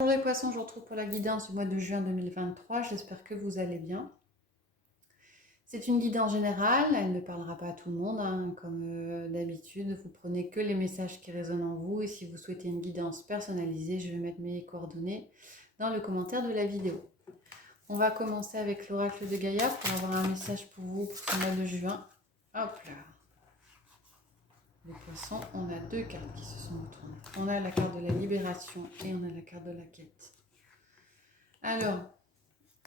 Bonjour les poissons, je vous retrouve pour la guidance du mois de juin 2023. J'espère que vous allez bien. C'est une guidance générale, elle ne parlera pas à tout le monde, hein, comme d'habitude. Vous prenez que les messages qui résonnent en vous et si vous souhaitez une guidance personnalisée, je vais mettre mes coordonnées dans le commentaire de la vidéo. On va commencer avec l'oracle de Gaïa pour avoir un message pour vous pour ce mois de juin. Hop là. Les poissons, on a deux cartes qui se sont retournées. On a la carte de la libération et on a la carte de la quête. Alors,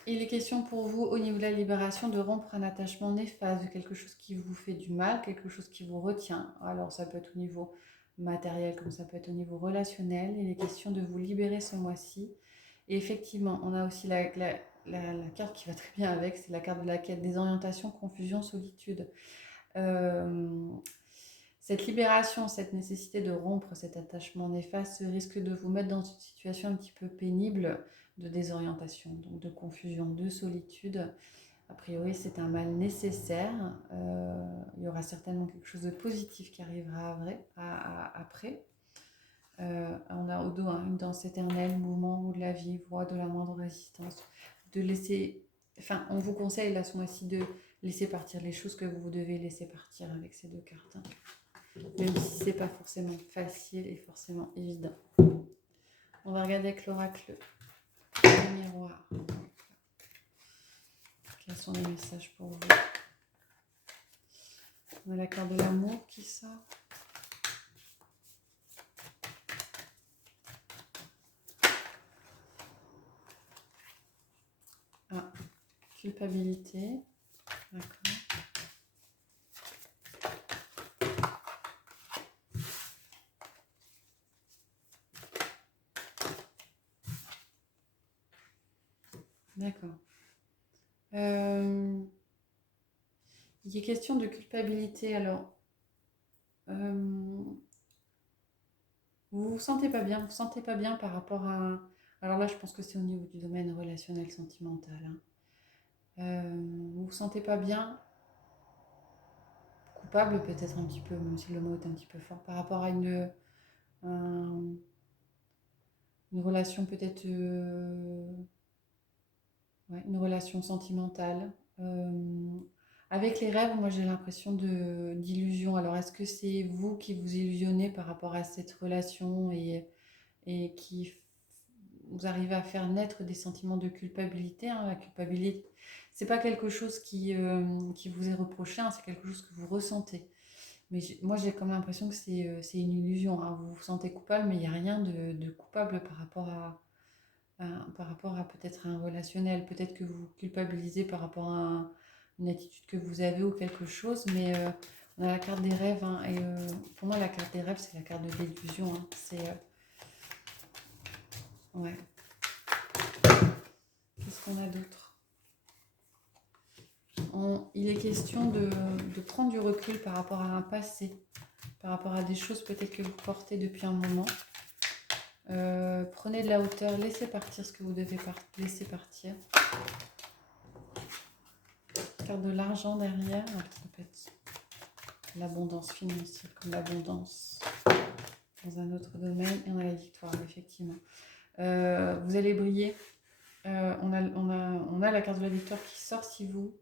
il est question pour vous, au niveau de la libération, de rompre un attachement néfaste, de quelque chose qui vous fait du mal, quelque chose qui vous retient. Alors, ça peut être au niveau matériel, comme ça peut être au niveau relationnel. Il est question de vous libérer ce mois-ci. Et effectivement, on a aussi la carte qui va très bien avec, c'est la carte de la quête, désorientation, confusion, solitude. Cette libération, cette nécessité de rompre cet attachement néfaste risque de vous mettre dans une situation un petit peu pénible de désorientation, donc de confusion, de solitude. A priori, c'est un mal nécessaire. Il y aura certainement quelque chose de positif qui arrivera après. On a au dos une danse éternelle, mouvement ou de la vie, voie de la moindre résistance. De laisser, on vous conseille là ce mois-ci de laisser partir les choses que vous devez laisser partir avec ces deux cartes. Même si c'est pas forcément facile et forcément évident. On va regarder avec l'oracle du miroir. Quels sont les messages pour vous? On a la carte de l'amour qui sort. Ah, culpabilité. D'accord. D'accord. Il est question de culpabilité. Alors, vous vous sentez pas bien. Vous vous sentez pas bien par rapport à... Alors là, je pense que c'est au niveau du domaine relationnel sentimental. Vous vous sentez pas bien, coupable peut-être un petit peu, même si le mot est un petit peu fort, par rapport à une relation peut-être... ouais, une relation sentimentale. Avec les rêves, moi j'ai l'impression d'illusion. Alors est-ce que c'est vous qui vous illusionnez par rapport à cette relation et qui vous arrivez à faire naître des sentiments de culpabilité, hein? La culpabilité, c'est pas quelque chose qui vous est reproché, hein, c'est quelque chose que vous ressentez. Mais moi j'ai comme l'impression que c'est une illusion, hein. Vous vous sentez coupable, mais il n'y a rien de coupable par rapport à peut-être un relationnel, peut-être que vous culpabilisez par rapport à une attitude que vous avez ou quelque chose, mais on a la carte des rêves, hein, et pour moi la carte des rêves c'est la carte de l'illusion, hein, c'est ouais. Qu'est-ce qu'on a d'autre? Il est question de prendre du recul par rapport à un passé, par rapport à des choses peut-être que vous portez depuis un moment. Prenez de la hauteur, laissez partir ce que vous devez laisser partir. Carte de l'argent derrière, ça peut être l'abondance financière comme l'abondance dans un autre domaine. Et on a la victoire, effectivement. Vous allez briller. On a la carte de la victoire qui sort si vous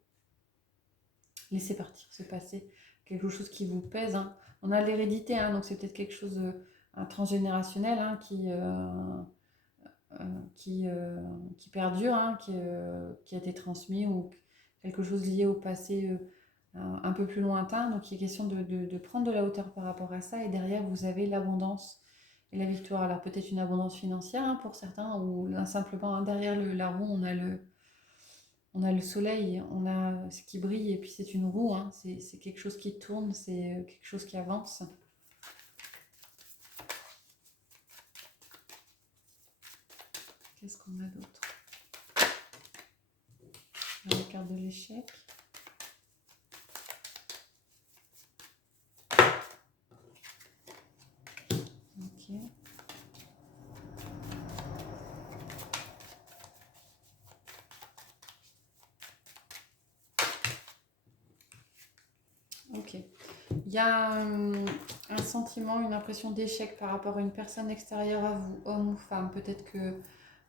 laissez partir ce passé, quelque chose qui vous pèse, hein. On a l'hérédité, hein, donc c'est peut-être quelque chose un transgénérationnel, hein, qui perdure, hein, qui a été transmis, ou quelque chose lié au passé un peu plus lointain. Donc il est question de prendre de la hauteur par rapport à ça, et derrière vous avez l'abondance et la victoire. Alors peut-être une abondance financière, hein, pour certains, ou simplement, hein, derrière la roue on a le soleil, on a ce qui brille, et puis c'est une roue, hein, c'est quelque chose qui tourne, c'est quelque chose qui avance. Qu'est-ce qu'on a d'autre? La carte de l'échec. Ok. Ok. Il y a un sentiment, une impression d'échec par rapport à une personne extérieure à vous, homme ou femme. Peut-être que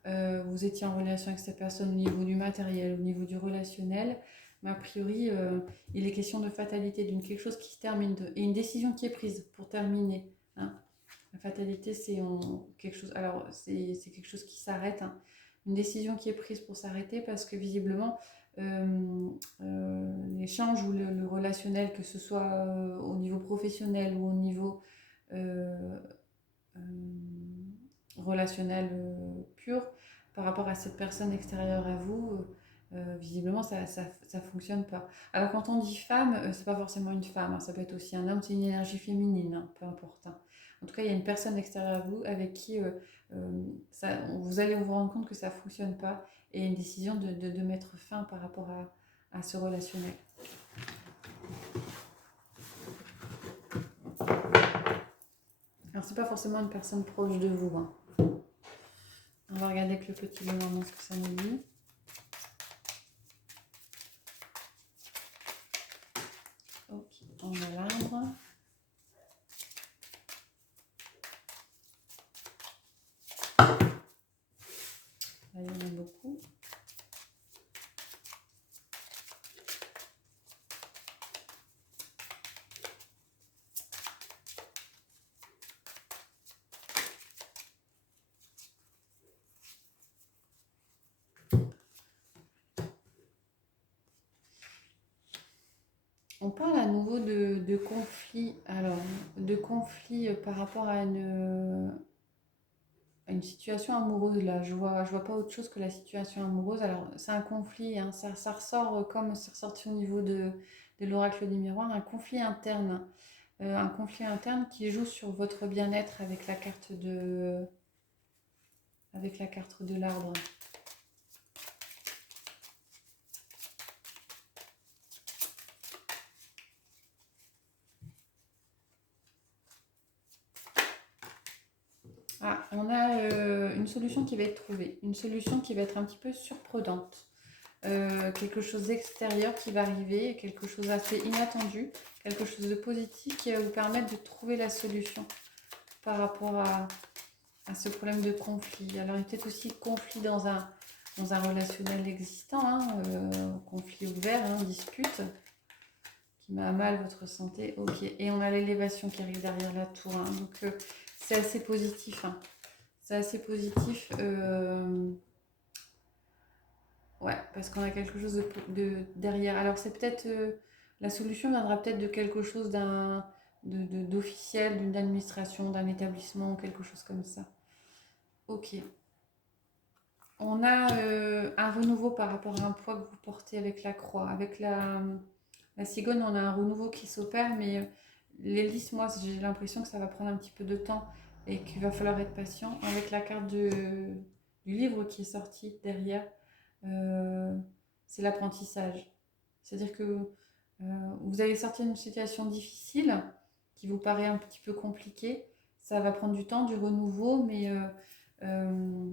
vous étiez en relation avec cette personne au niveau du matériel, au niveau du relationnel, mais a priori, il est question de fatalité, d'une quelque chose qui se termine, et une décision qui est prise pour terminer. Hein. La fatalité, c'est quelque chose. Alors, c'est quelque chose qui s'arrête. Hein. Une décision qui est prise pour s'arrêter parce que visiblement, l'échange ou le relationnel, que ce soit au niveau professionnel ou au niveau euh, euh, relationnel pur, par rapport à cette personne extérieure à vous, visiblement, ça fonctionne pas. Alors, quand on dit femme, c'est pas forcément une femme, hein, ça peut être aussi un homme, c'est une énergie féminine, hein, peu importe. Hein. En tout cas, il y a une personne extérieure à vous avec qui vous allez vous rendre compte que ça fonctionne pas et une décision de mettre fin par rapport à ce relationnel. Alors, c'est pas forcément une personne proche de vous. Hein. On va regarder avec le petit Lenormand ce que ça nous dit. Ok, on a l'arbre. Là, il y en a beaucoup. On parle à nouveau de conflit. Alors, de conflit par rapport à une situation amoureuse. Là, je vois pas autre chose que la situation amoureuse. Alors, c'est un conflit. Hein, ça ressort comme c'est ressorti au niveau de l'oracle des miroirs, un conflit interne. Un conflit interne qui joue sur votre bien-être avec la carte de l'arbre. Ah, on a une solution qui va être trouvée, une solution qui va être un petit peu surprenante. Quelque chose d'extérieur qui va arriver, quelque chose d'assez inattendu, quelque chose de positif qui va vous permettre de trouver la solution par rapport à ce problème de conflit. Alors, il y a peut-être aussi conflit dans un relationnel existant, hein, conflit ouvert, hein, dispute, qui met à mal votre santé. Ok, et on a l'élévation qui arrive derrière la tour. Hein, donc, c'est assez positif. Hein. C'est assez positif. Ouais, parce qu'on a quelque chose derrière. Alors, c'est peut-être. La solution viendra peut-être de quelque chose d'officiel, d'une administration, d'un établissement, quelque chose comme ça. Ok. On a un renouveau par rapport à un poids que vous portez avec la croix. Avec la cigogne, on a un renouveau qui s'opère, mais les lys, moi, j'ai l'impression que ça va prendre un petit peu de temps et qu'il va falloir être patient. Avec la carte du livre qui est sorti derrière, euh, c'est l'apprentissage. C'est-à-dire que vous allez sortir d'une situation difficile qui vous paraît un petit peu compliquée. Ça va prendre du temps, du renouveau, mais euh,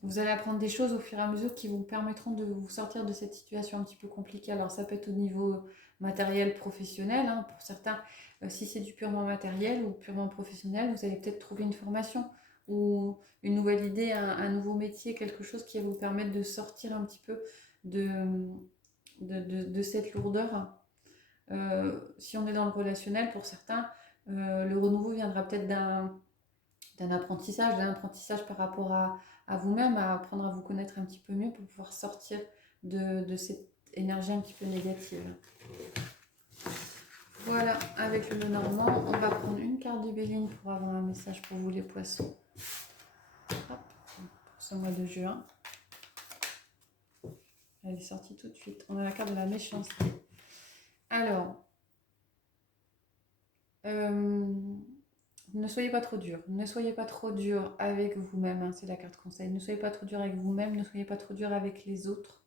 vous allez apprendre des choses au fur et à mesure qui vous permettront de vous sortir de cette situation un petit peu compliquée. Alors ça peut être au niveau matériel, professionnel. Hein. Pour certains, si c'est du purement matériel ou purement professionnel, vous allez peut-être trouver une formation ou une nouvelle idée, un nouveau métier, quelque chose qui va vous permettre de sortir un petit peu de, de cette lourdeur. Si on est dans le relationnel, pour certains, le renouveau viendra peut-être d'un apprentissage par rapport à vous-même, à apprendre à vous connaître un petit peu mieux pour pouvoir sortir de cette énergie un petit peu négative. Voilà, avec le Lenormand, on va prendre une carte du Béline pour avoir un message pour vous les poissons. Hop, pour ce mois de juin. Elle est sortie tout de suite. On a la carte de la méchanceté. Alors, ne soyez pas trop dur. Ne soyez pas trop dur avec vous-même. Hein, c'est la carte conseil. Ne soyez pas trop dur avec vous-même. Ne soyez pas trop dur avec les autres.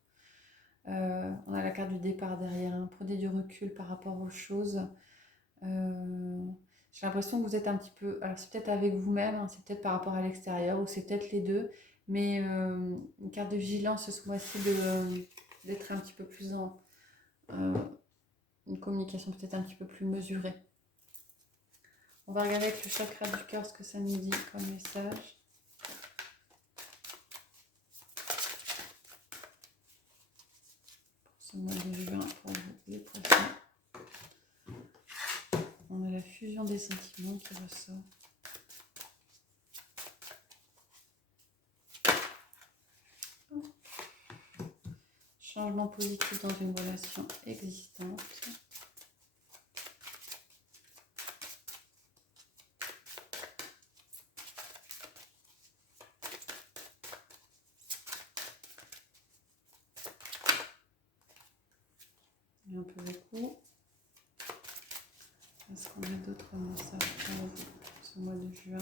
On a la carte du départ derrière. Hein. Prenez du recul par rapport aux choses. J'ai l'impression que vous êtes un petit peu... Alors c'est peut-être avec vous-même, hein, c'est peut-être par rapport à l'extérieur, ou c'est peut-être les deux. Mais une carte de vigilance ce mois-ci d'être un petit peu plus en... une communication peut-être un petit peu plus mesurée. On va regarder avec le chakra du cœur ce que ça nous dit comme message. ce mois de juin pour vous, les poissons. On a la fusion des sentiments qui ressort. Changement positif dans une relation existante. Et un peu le coup. Est-ce qu'on a d'autres messages pour vous pour ce mois de juin?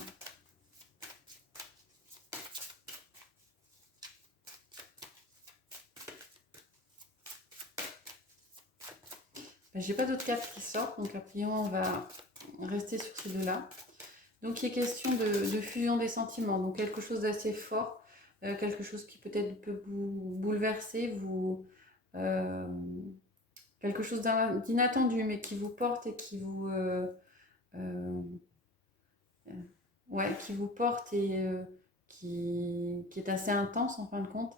J'ai pas d'autres cartes qui sortent, donc a priori on va rester sur ces deux-là. Donc il est question de fusion des sentiments, donc quelque chose d'assez fort, quelque chose qui peut-être peut vous bouleverser, quelque chose d'inattendu, mais qui vous porte et qui vous porte et qui est assez intense en fin de compte.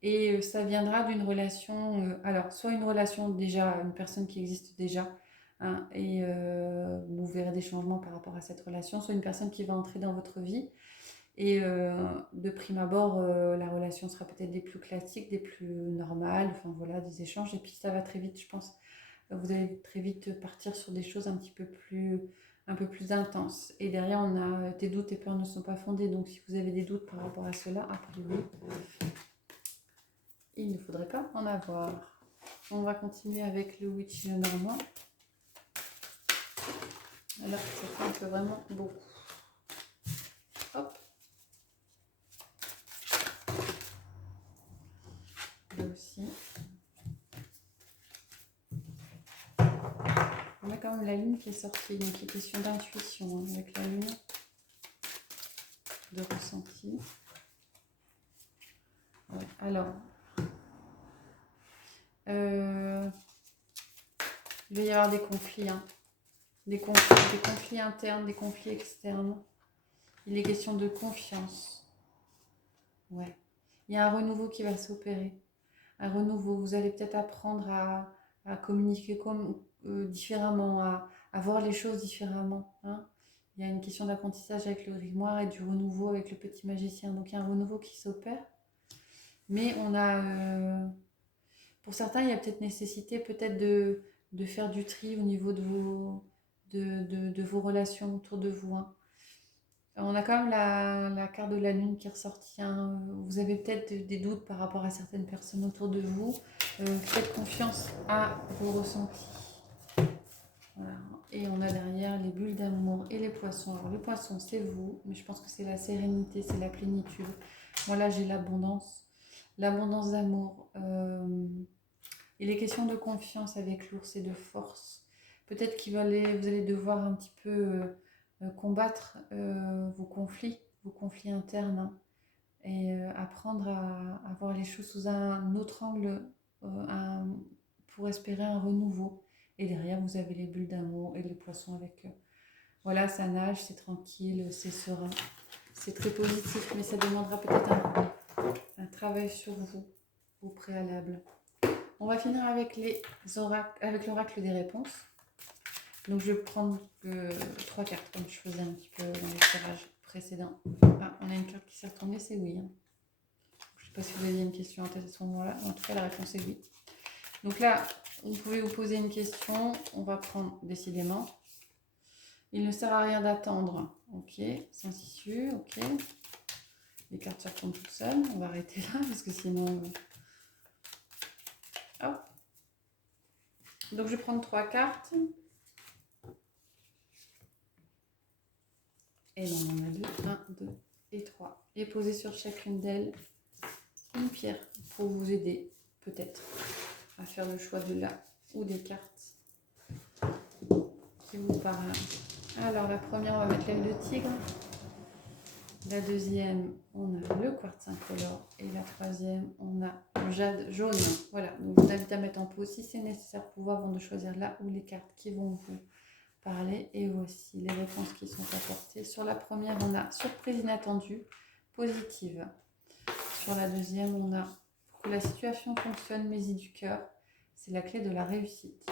Et ça viendra d'une relation, alors soit une relation déjà, une personne qui existe déjà, hein, et vous verrez des changements par rapport à cette relation, soit une personne qui va entrer dans votre vie. Et de prime abord, la relation sera peut-être des plus classiques, des plus normales, enfin voilà, des échanges. Et puis ça va très vite, je pense. Vous allez très vite partir sur des choses un peu plus intenses. Et derrière, on a tes doutes et peurs ne sont pas fondés. Donc si vous avez des doutes par rapport à cela, a priori, il ne faudrait pas en avoir. On va continuer avec le Witch Lenormand. Alors ça fait un peu vraiment beaucoup. Hop. Là aussi. On a quand même la lune qui est sortie, donc il est question d'intuition, hein, avec la lune, de ressenti. Ouais. Alors, il va y avoir des conflits, hein. Des conflits internes, des conflits externes. Il est question de confiance. Ouais. Il y a un renouveau qui va s'opérer. Un renouveau. Vous allez peut-être apprendre à communiquer différemment, à voir les choses différemment, hein. Il y a une question d'apprentissage avec le grimoire et du renouveau avec le petit magicien. Donc il y a un renouveau qui s'opère. Mais on a... pour certains, il y a peut-être nécessité de faire du tri au niveau de vos relations autour de vous, hein. On a quand même la carte de la lune qui est ressortie, hein. Vous avez peut-être des doutes par rapport à certaines personnes autour de vous. Faites confiance à vos ressentis. Voilà. Et on a derrière les bulles d'amour et les poissons. Alors les poissons, c'est vous, mais je pense que c'est la sérénité, c'est la plénitude. Moi là, j'ai l'abondance d'amour. Il est question de confiance avec l'ours et de force. Peut-être vous allez devoir un petit peu combattre vos conflits internes, hein, et apprendre à voir les choses sous un autre angle pour espérer un renouveau. Et derrière, vous avez les bulles d'amour et les poissons avec eux. Voilà, ça nage, c'est tranquille, c'est serein. C'est très positif, mais ça demandera peut-être un travail sur vous au préalable. On va finir avec l'oracle des réponses. Donc je vais prendre 3 cartes comme je faisais un petit peu dans les tirages précédents. Ah, on a une carte qui s'est retournée, c'est oui, hein. Je ne sais pas si vous aviez une question en tête à ce moment-là. En tout cas, la réponse est oui. Donc là, vous pouvez vous poser une question. On va prendre décidément. Il ne sert à rien d'attendre. Ok, sans issue, ok. Les cartes se retournent toutes seules. On va arrêter là parce que sinon... Hop. Donc je vais prendre 3 cartes. Et là, on en a 2, 1, 2 et 3. Et poser sur chacune d'elles une pierre pour vous aider, peut-être, à faire le choix de là ou des cartes qui vous parlent. Alors, la première, on va mettre l'aile de tigre. La deuxième, on a le quartz incolore. Et la troisième, on a le jade jaune. Voilà, donc je vous invite à mettre en pause si c'est nécessaire pour vous avant de choisir là ou les cartes qui vont vous parler. Et voici les réponses qui sont apportées. Sur la première, on a surprise inattendue, positive. Sur la deuxième, on a pour que la situation fonctionne, mets-y du cœur. c'est la clé de la réussite.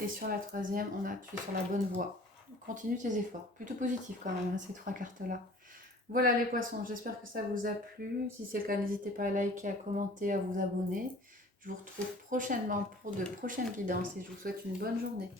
Et sur la troisième, on a tu es sur la bonne voie. Continue tes efforts. Plutôt positif quand même, hein, ces 3 cartes-là. Voilà les poissons, j'espère que ça vous a plu. Si c'est le cas, n'hésitez pas à liker, à commenter, à vous abonner. Je vous retrouve prochainement pour de prochaines guidances et je vous souhaite une bonne journée.